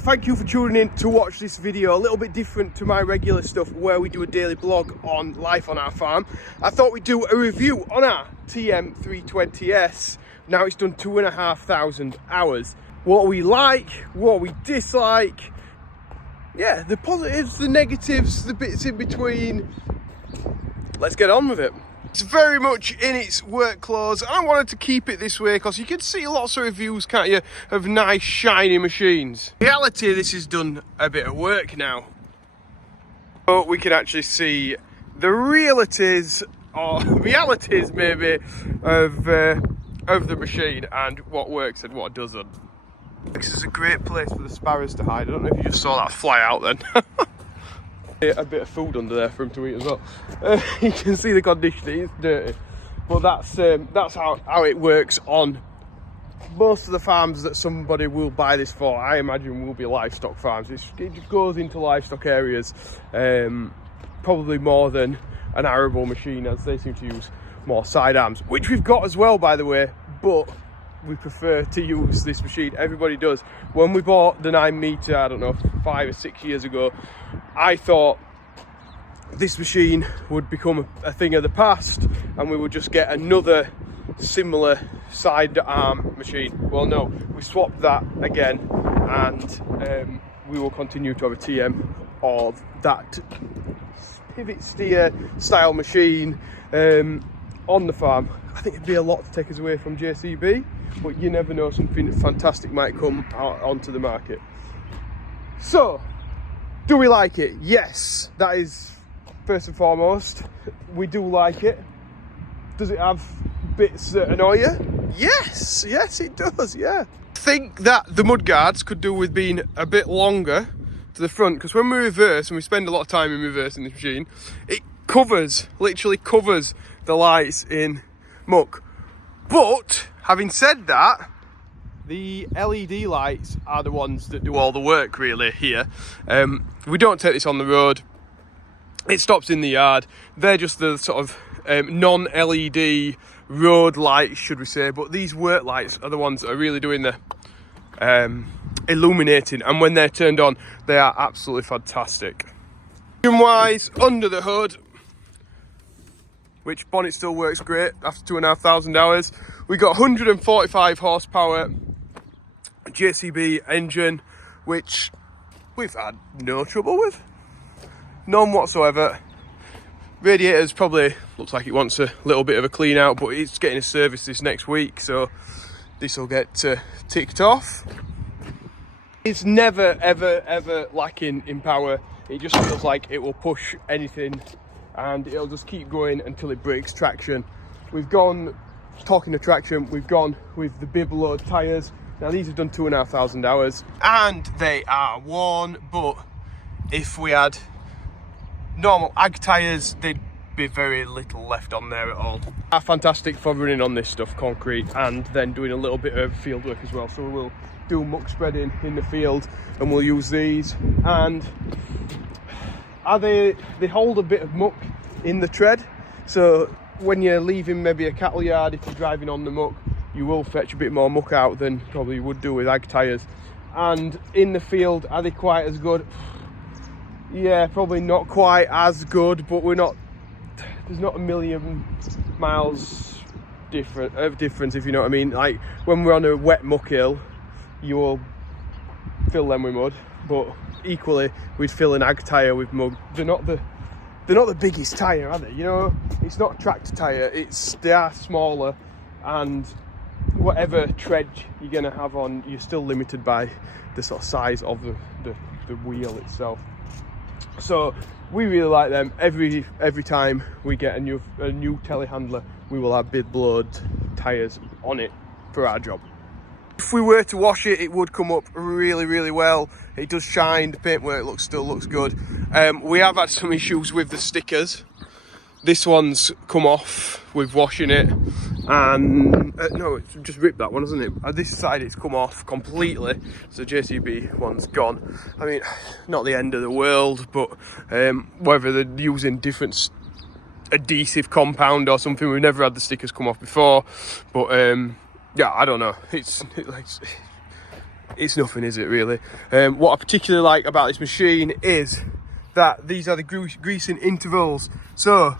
thank you for tuning in to watch this video. A little bit different to my regular stuff where we do a daily blog on life on our farm. I thought we'd do a review on our TM320S. Now it's done 2,500 hours. What we like, what we dislike, yeah, the positives, the negatives, the bits in between. Let's get on with it. It's very much in its work clothes, and I wanted to keep it this way because you can see lots of reviews, can't you, of nice shiny machines. In reality, this has done a bit of work now, but we can actually see the realities, or realities maybe, of the machine and what works and what doesn't. This is a great place for the sparrows to hide. I don't know if you just saw that fly out then. A bit of food under there for him to eat as well. You can see the condition, it's dirty, but that's how it works on most of the farms that somebody will buy this for. I imagine will be livestock farms. It just goes into livestock areas, probably more than an arable machine, as they seem to use more sidearms, which we've got as well, by the way, but we prefer to use this machine. Everybody does. When we bought the 9 meter, I don't know, 5 or 6 years ago, I thought this machine would become a thing of the past and we would just get another similar sidearm machine. Well, no, we swapped that again, and we will continue to have a TM of that pivot steer style machine on the farm. I think it'd be a lot to take us away from JCB, but you never know, something fantastic might come out onto the market. So, do we like it? Yes, that is first and foremost. We do like it. Does it have bits that annoy you? Yes, it does, yeah. I think that the mudguards could do with being a bit longer to the front, because when we reverse, and we spend a lot of time in reversing this machine, it literally covers the lights in muck. But having said that, the LED lights are the ones that do all the work really here. We don't take this on the road. It stops in the yard. They're just the sort of non-LED road lights, should we say, but these work lights are the ones that are really doing the illuminating, and when they're turned on, they are absolutely fantastic. Wise under the hood, which bonnet still works great after 2,500 hours. We got 145 horsepower JCB engine, which we've had no trouble with, none whatsoever. Radiators probably looks like it wants a little bit of a clean out, but it's getting a service this next week, so this will get ticked off. It's never ever lacking in power. It just feels like it will push anything and it'll just keep going until it breaks traction. We've gone, talking of traction, we've gone with the bib load tyres. Now these have done 2,500 hours and they are worn, but if we had normal ag tyres, there'd be very little left on there at all. Are fantastic for running on this stuff, concrete, and then doing a little bit of field work as well. So we'll do muck spreading in the field and we'll use these, and they hold a bit of muck in the tread, so when you're leaving maybe a cattle yard, if you're driving on the muck, you will fetch a bit more muck out than probably you would do with ag tyres. And in the field, are they quite as good? Yeah, probably not quite as good, but there's not a million miles difference, if you know what I mean. Like when we're on a wet muck hill, you will fill them with mud, but equally we'd fill an ag tyre with mud. They're not the biggest tyre, are they? You know, it's not a tractor tyre, they are smaller, and whatever tread you're gonna have on, you're still limited by the sort of size of the wheel itself. So we really like them. Every time we get a new telehandler, we will have bib load tyres on it for our job. If we were to wash it, it would come up really well. It does shine, the paintwork still looks good. We have had some issues with the stickers. This one's come off with washing it, and no, it's just ripped, that one, hasn't it? This side it's come off completely, so JCB one's gone. I mean, not the end of the world, but whether they're using different adhesive compound or something, we've never had the stickers come off before, but yeah, I don't know. It's it's nothing, is it really? What I particularly like about this machine is that these are the greasing intervals. So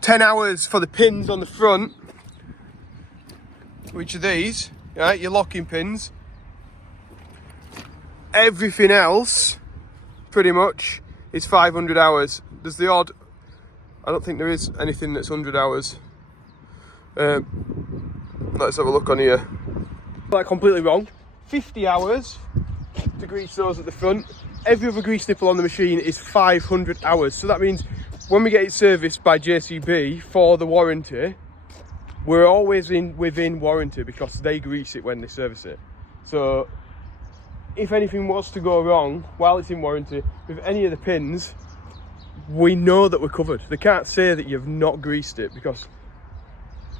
10 hours for the pins on the front, which are these, right, your locking pins. Everything else pretty much is 500 hours. There's the odd, I don't think there is anything that's 100 hours. Let's have a look on here. Like completely wrong. 50 hours to grease those at the front. Every other grease nipple on the machine is 500 hours. So that means when we get it serviced by JCB for the warranty, we're always within warranty because they grease it when they service it. So if anything was to go wrong while it's in warranty with any of the pins, we know that we're covered. They can't say that you've not greased it because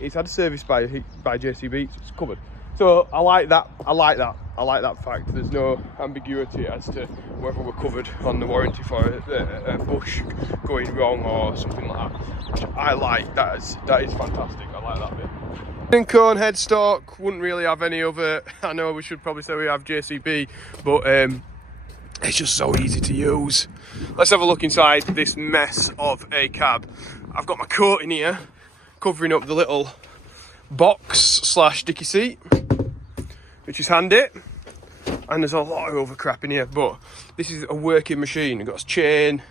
it's had a service by JCB, so it's covered. So I like that. I like that fact. There's no ambiguity as to whether we're covered on the warranty for a bush going wrong or something like that. Which I like. That is fantastic. I like that bit. In cone headstock, wouldn't really have any other. I know we should probably say we have JCB, but it's just so easy to use. Let's have a look inside this mess of a cab. I've got my coat in here, covering up the little box / dicky seat, which is handy. And there's a lot of other crap in here, but this is a working machine. We've got a chain,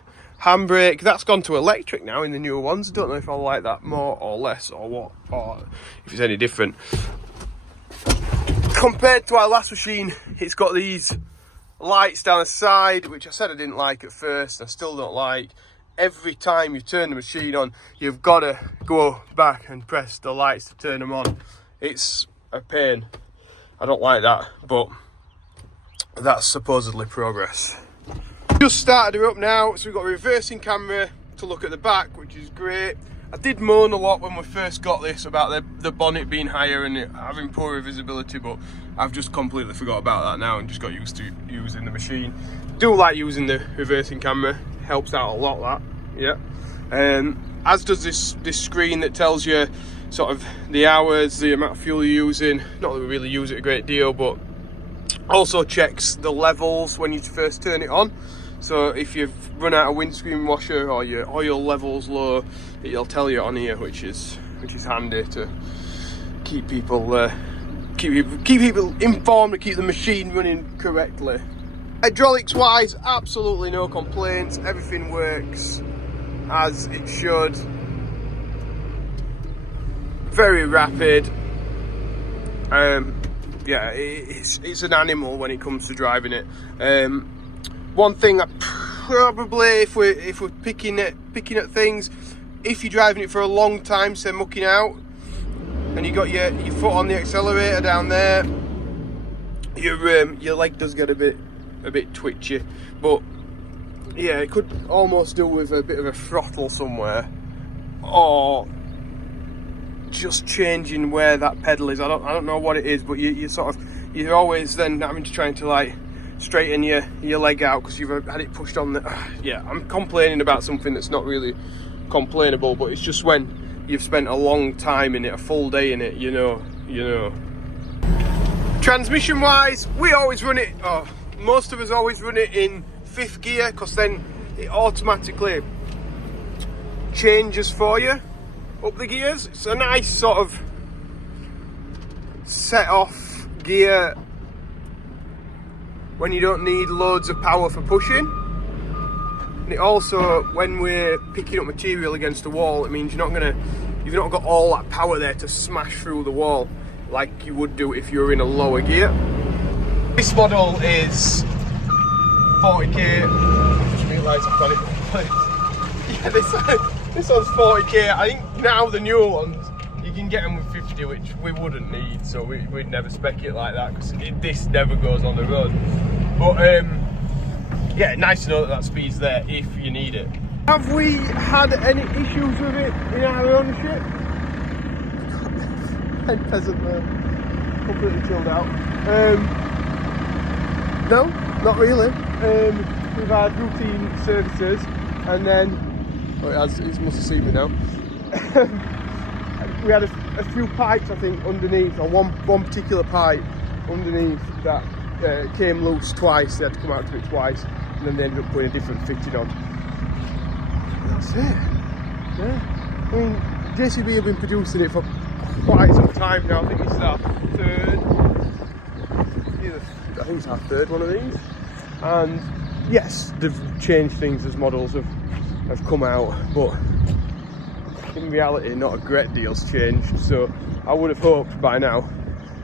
handbrake. That's gone to electric now in the newer ones. I don't know if I like that more or less or what, or if it's any different. Compared to our last machine, it's got these lights down the side, which I said I didn't like at first. I still don't like. Every time you turn the machine on, you've got to go back and press the lights to turn them on. It's a pain. I don't like that, but that's supposedly progress. Just started her up now, so we've got a reversing camera to look at the back, which is great. I did moan a lot when we first got this about the bonnet being higher and it having poorer visibility, but I've just completely forgot about that now and just got used to using the machine. Do like using the reversing camera, helps out a lot, that, yeah. As does this screen that tells you sort of the hours, the amount of fuel you're using. Not that we really use it a great deal, but also checks the levels when you first turn it on. So if you've run out of windscreen washer or your oil level's low, it'll tell you on here, which is handy to keep people informed, to keep the machine running correctly. Hydraulics wise, absolutely no complaints. Everything works as it should. Very rapid. Yeah, it's an animal when it comes to driving it. One thing I probably, if we're picking at things, if you're driving it for a long time, say mucking out, and you got your foot on the accelerator down there, your leg does get a bit twitchy. But yeah, it could almost do with a bit of a throttle somewhere, or just changing where that pedal is. I don't know what it is, but you're always then having to try to like straighten your leg out because you've had it pushed on the. Yeah, I'm complaining about something that's not really complainable, but it's just when you've spent a long time in it, a full day in it, you know. Transmission wise, we always run it, most of us always run it in 5th gear, because then it automatically changes for you up the gears. It's a nice sort of set off gear when you don't need loads of power for pushing. And it also, when we're picking up material against the wall, it means you've not got all that power there to smash through the wall like you would do if you were in a lower gear. This model is 40k. I just realised I've got it. Yeah, this one's 40k. I think now the newer ones, you can get them with 50, which we wouldn't need, so we'd never spec it like that because this never goes on the road. But yeah, nice to know that speed's there if you need it. Have we had any issues with it in our ownership? And peasant there, completely chilled out. No, not really. We've had routine services, and then it must have seen me now. We had a few pipes, I think, underneath, or one particular pipe underneath that came loose twice. They had to come out to it twice, and then they ended up putting a different fitting on. That's it. Yeah. I mean, JCB have been producing it for quite some time now. I think it's our third one of these. And yes, they've changed things as models have come out, but in reality, not a great deal's changed. So I would have hoped by now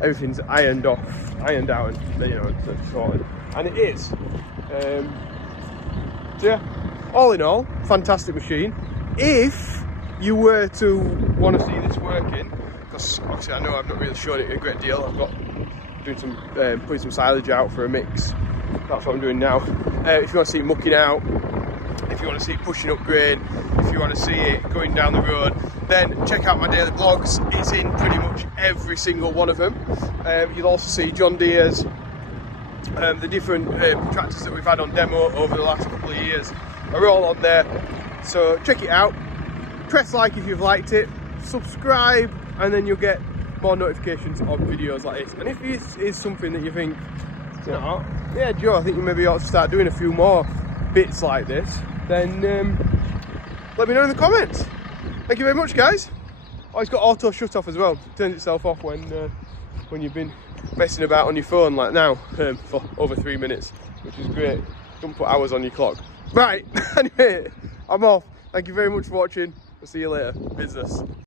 everything's ironed out, and it's sorted. And it is. So yeah, all in all, fantastic machine. If you were to want to see this working, because obviously I know I've not really shown it a great deal. I've got doing some putting some silage out for a mix. That's what I'm doing now. If you want to see it mucking out, if you want to see it pushing up grain, if you want to see it going down the road, then check out my daily blogs. It's in pretty much every single one of them. You'll also see John Deere's, the different tractors that we've had on demo over the last couple of years are all on there. So check it out. Press like if you've liked it, subscribe, and then you'll get more notifications on videos like this. And if this is something that you think, yeah, Joe, I think you maybe ought to start doing a few more bits like this, then let me know in the comments. Thank you very much, guys. Oh, it's got auto shut off as well. It turns itself off when you've been messing about on your phone like now for over 3 minutes, which is great. Don't put hours on your clock. Right, anyway, I'm off. Thank you very much for watching. I'll see you later. Business.